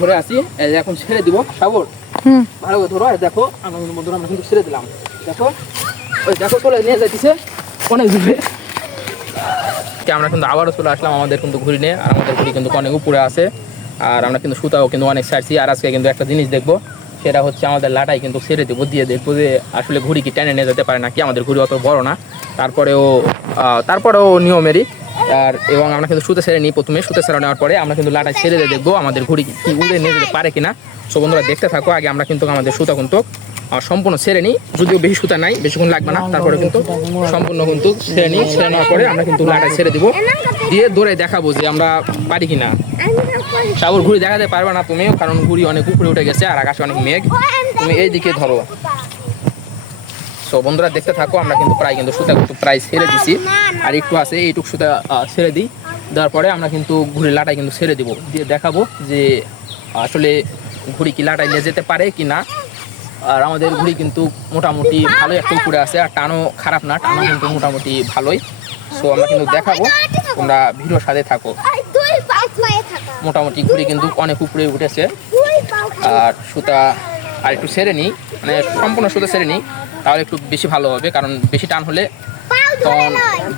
ধরে আসি, এখন ছেড়ে দিব। সাগর ভালো করে ধরো, দেখো আমরা বন্ধুরা আমরা কিন্তু ছেড়ে দিলাম। দেখো ওই দেখো চলে নিয়ে যাইতেছে অনেক দূরে। আমরা কিন্তু আবারও চলে আসলাম আমাদের কিন্তু ঘুড়ি নিয়ে, আর আমাদের ঘুড়ি কিন্তু অনেক উপরে আছে, আর আমরা কিন্তু সুতাও কিন্তু অনেক ছাড়ছি। আর আজকে কিন্তু একটা জিনিস দেখবো, সেটা হচ্ছে আমাদের লাটাই কিন্তু ছেড়ে দেবো, দিয়ে দেখবো যে আসলে ঘুড়ি কি টেনে নিয়ে যেতে পারে নাকি। আমাদের ঘুড়ি অত বড় না, তারপরেও নিয়মেরই। আর এবং আমরা কিন্তু সুতে ছেড়ে নিই, প্রথমে সুতে ছেড়ে নেওয়ার পরে আমরা কিন্তু লাটাই ছেড়ে দিয়ে দেখবো আমাদের ঘুড়ি কি উড়ে নিয়ে যেতে পারে কিনা। সো বন্ধুরা দেখতে থাকো। আগে আমরা কিন্তু আমাদের সুতা কিন্তু সম্পূর্ণ ছেড়ে নিই, যদিও বেশি সুতা নাই, বেশিক্ষণ লাগবে না। তারপরে কিন্তু সম্পূর্ণ কিন্তু ছেড়ে নিই, ছেড়ে নেওয়ার পরে আমরা কিন্তু লাটাই ছেড়ে দিব, দিয়ে দৌড়ে দেখাবো যে আমরা পারি কিনা। সাগর ঘুড়ি দেখাতে পারবে না তুমিও, কারণ ঘুড়ি অনেক উপরে উঠে গেছে আর আকাশে অনেক মেঘ। তুমি এই দিকে ধরো। সো বন্ধুরা দেখতে থাকো। আমরা কিন্তু প্রায় কিন্তু সুতা কিন্তু প্রায় ছেড়ে দিছি, আর একটু আছে এইটুকু সুতা ছেড়ে দিই। দেওয়ার পরে আমরা কিন্তু ঘুড়ি লাটাই কিন্তু ছেড়ে দিব, দিয়ে দেখাবো যে আসলে ঘুড়ি কি লাটাই নিয়ে যেতে পারে কি না। আর আমাদের ঘুড়ি কিন্তু মোটামুটি ভালোই একটু উপরে আছে, আর টানও খারাপ না, টানও কিন্তু মোটামুটি ভালোই। সো আমরা কিন্তু দেখাবো, তোমরা ভিডিওর সাথে থাকো। মোটামুটি ঘুড়ি কিন্তু অনেক উপরে উঠেছে। আর সুতা আর একটু ছেড়ে নিই, মানে সম্পূর্ণ সুতা ছেড়ে নিই, তাহলে একটু বেশি ভালো হবে, কারণ বেশি টান হলে তখন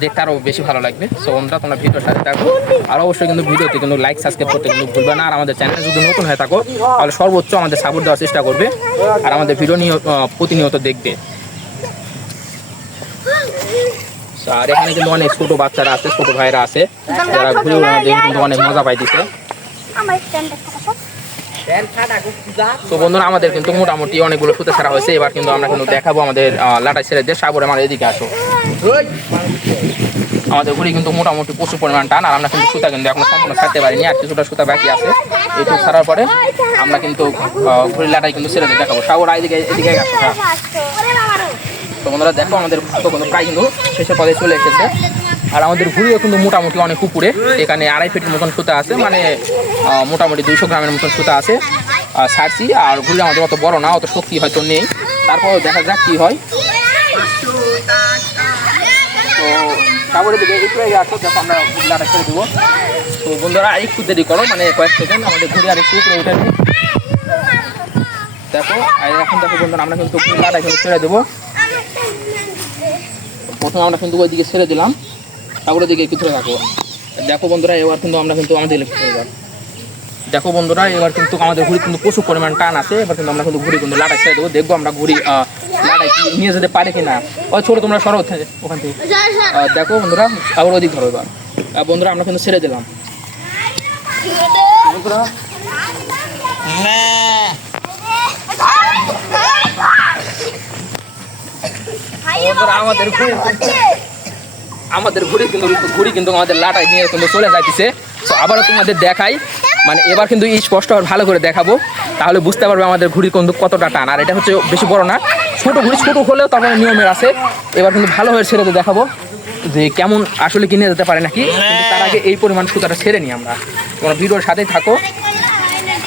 দেখতে আরও বেশি ভালো লাগবে। সো বন্ধুরা তোমরা ভিডিওর সাথে থাকো, আর অবশ্যই কিন্তু ভিডিওতে কিন্তু লাইক সাবস্ক্রাইব করতে কিন্তু ভুলবে না। আর আমাদের চ্যানেলে যদি নতুন হয়ে থাকো তাহলে সর্বোচ্চ আমাদের সাপোর্ট দেওয়ার চেষ্টা করবে, আর আমাদের ভিডিও প্রতিনিয়ত দেখবে। আর এখানে কিন্তু অনেক ছোট বাচ্চারা আছে, ছোট ভাইরা আছে, যারা ঘুরে দেখে কিন্তু অনেক মজা পাইতেছে। তো বন্ধুরা আমাদের কিন্তু মোটামুটি অনেকগুলো সুতা ছাড়া হয়েছে। এবার কিন্তু আমরা কিন্তু দেখাবো আমাদের লাটাই ছেড়ে দিয়ে। সাগরে আমার এদিকে আসো। আমাদের ঘুড়ি কিন্তু মোটামুটি প্রচুর পরিমাণ টান, আর আমরা কিন্তু সুতা কিন্তু এখন সম্পূর্ণ ছাড়তে পারিনি, আর কিছুটা সুতা বাকি আছে। এইটুকু ছাড়ার পরে আমরা কিন্তু ঘুড়ি লাটাই কিন্তু ছেড়ে দিয়ে দেখাবো। সাগর এদিকে আসো। তো বন্ধুরা দেখো আমাদের তো কিন্তু প্রায় কিন্তু শেষের পদে চলে এসেছে, আর আমাদের ঘুড়িও কিন্তু মোটামুটি অনেক উপরে। এখানে 2.5 ফিটের মতন সুতা আছে, মানে মোটামুটি 200 গ্রামের মতন সুতা আছে ছাড়ছি। আর ঘুড়ি আমাদের অত বড় না, অত শক্তি হয়তো নেই, তারপর দেখা যাক কি হয়। তো সাগরের দিকে একটু আগে আসো, দেখো আমরা লাটা ছেড়ে দেবো। তো বন্ধুরা আরেকটু দেরি করো, মানে কয়েক সেকেন্ড, আমাদের ঘুড়ি আর একটু উপরে উঠে নেই। দেখো এখন দেখো বন্ধুরা আমরা কিন্তু লাটা কিন্তু ছেড়ে দেবো। প্রথমে আমরা কিন্তু ওইদিকে ছেড়ে দিলাম, সাগরের দিকে একটু ধরে রাখো। দেখো বন্ধুরা এবার কিন্তু আমরা কিন্তু আমাদের দেখো বন্ধুরা এবার কিন্তু আমাদের ঘুড়ি কিন্তু প্রচুর পরিমাণ টান আছে। এবার কিন্তু আমরা কিন্তু ঘুড়ি কিন্তু লাটাই ছেড়ে দেবো, দেখবো আমরা ঘুড়ি লাটাই নিয়ে যেতে পারে কিনা। ওই ছোটো তোমরা সরো ওখান থেকে। দেখো বন্ধুরা আবার ওদিক ধরো। এবার বন্ধুরা আমরা কিন্তু ছেড়ে দিলাম। আমাদের ঘুড়ি কিন্তু আমাদের লাটাই নিয়ে কিন্তু চলে যাইতেছে। তো আবারও তোমাদের দেখাই, মানে এবার কিন্তু স্পষ্ট আর ভালো করে দেখাবো, তাহলে বুঝতে পারবে আমাদের ঘুড়ি কিন্তু কতটা টান। আর এটা হচ্ছে বেশি বড় না, ছোট ঘুড়ি, ছোট হলেও তারপরে নিয়মের আছে। এবার কিন্তু ভালোভাবে ছেড়ে দিয়ে দেখাবো যে কেমন আসলে কিনে যেতে পারে নাকি। কিন্তু তার আগে এই পরিমাণ সুতাটা ছেড়ে নিই আমরা, তোমরা ভিডিওর সাথেই থাকো।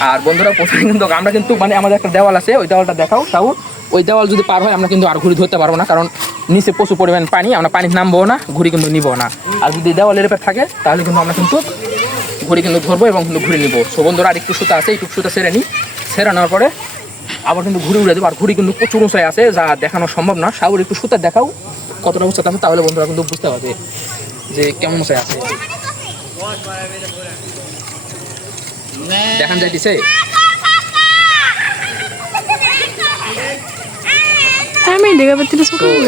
আর বন্ধুরা প্রথমে কিন্তু আমরা কিন্তু মানে আমাদের একটা দেওয়াল আছে, ওই দেওয়ালটা দেখাও তাও। ওই দেওয়াল যদি পার হয় আমরা কিন্তু আর ঘুড়ি ধরতে পারবো না, কারণ নিচে প্রচুর পরিমাণ পানি, আমরা পানি নামবো না, ঘুড়ি কিন্তু নিবো না। আর যদি দেওয়ালের উপর থাকে তাহলে কিন্তু আমরা কিন্তু ঘুড়ি কিন্তু ধরবো এবং কিন্তু ঘুরে নিবো। সো বন্ধুরা আর একটু সুতা আছে, একটু সুতা ছেড়ে নিই, ছেড়ে নেওয়ার পরে আবার কিন্তু ঘুড়ি উড়ে দেবো। আর ঘুড়ি কিন্তু প্রচুর উঁচাই আছে, যা দেখানো সম্ভব না। সাগর একটু সুতা দেখাও কতটা উঁচাতে আছে, তাহলে বন্ধুরা কিন্তু বুঝতে পারবে যে কেমন উঁচাই আছে। দেখান যাইতেছে।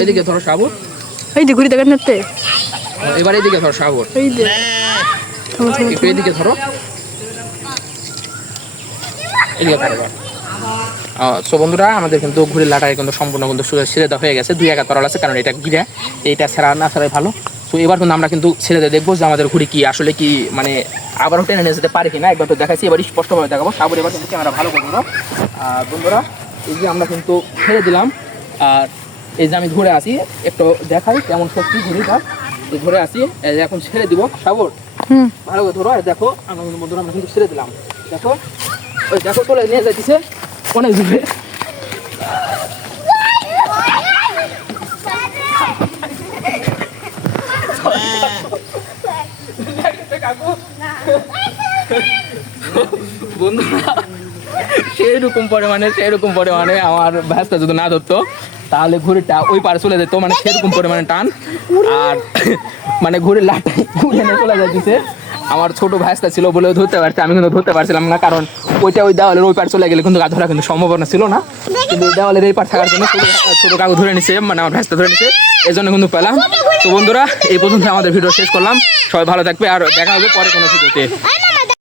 এদিকে ধরো সাগর, এই যে ঘুড়ি দেখান যাচ্ছে। এবার এদিকে ধরো সাগর, একটু এদিকে ধরো, এদিকে ধরো। সো বন্ধুরা আমাদের কিন্তু ঘুড়ির লাটাই কিন্তু সম্পূর্ণ কিন্তু ছেড়ে দেওয়া হয়ে গেছে। 2-1 তরল আছে, কারণ এটা গিরে, এইটা ছেড়া না ছাড়াই ভালো। তো এবার কিন্তু আমরা কিন্তু ছেড়ে দিয়ে দেখবো যে আমাদের ঘুড়ি কি আসলে কি মানে আবারও টেনে নিয়ে যেতে পারে কিনা। একবার তো দেখাচ্ছি, এবার স্পষ্টভাবে দেখাবো। সাগর এবার কিন্তু ক্যামেরা ভালো করবো। বন্ধুরা এই যে আমরা কিন্তু ছেড়ে দিলাম, আর এই যে আমি ধরে আসি, একটু দেখাই কেমন শক্তি ঘুড়িটা। ধরে আসি, এখন ছেড়ে দিব। সাগর ভালো করে ধরো, দেখো আমরা বন্ধুরা আমরা কিন্তু ছেড়ে দিলাম। দেখো ওই দেখো চলে নিয়ে যাইতেছে অনেক দূরে। বন্ধুরা সেরকম পরিমাণে আমার ভ্যাসটা যদি না ধরতো তাহলে ঘুড়িটা ওই পারে চলে যেত, মানে সেরকম পরিমাণে টান। আর মানে ঘুড়ির লাটাই ঘুরে নিয়ে চলে যাচ্ছে। আমার ছোট ভ্যাসটা ছিল বলেও ধরতে পারছে, আমি কিন্তু ধরতে পারছিলাম না, কারণ ওইটা ওই দেওয়ালের ওই পার চলে গেলে কিন্তু গা ধরা কিন্তু সম্ভাবনা ছিল না। কিন্তু দেওয়ালের এই পার থাকার জন্য ছোট কাকু ধরে নিছে, মানে আমার ভ্যাসটা ধরে নিছে, এই জন্য কিন্তু পেলাম। তো বন্ধুরা এই পর্যন্ত আমাদের ভিডিও শেষ করলাম। সবাই ভালো থাকবে আর দেখা হবে পরে কোনো ভিডিওতে।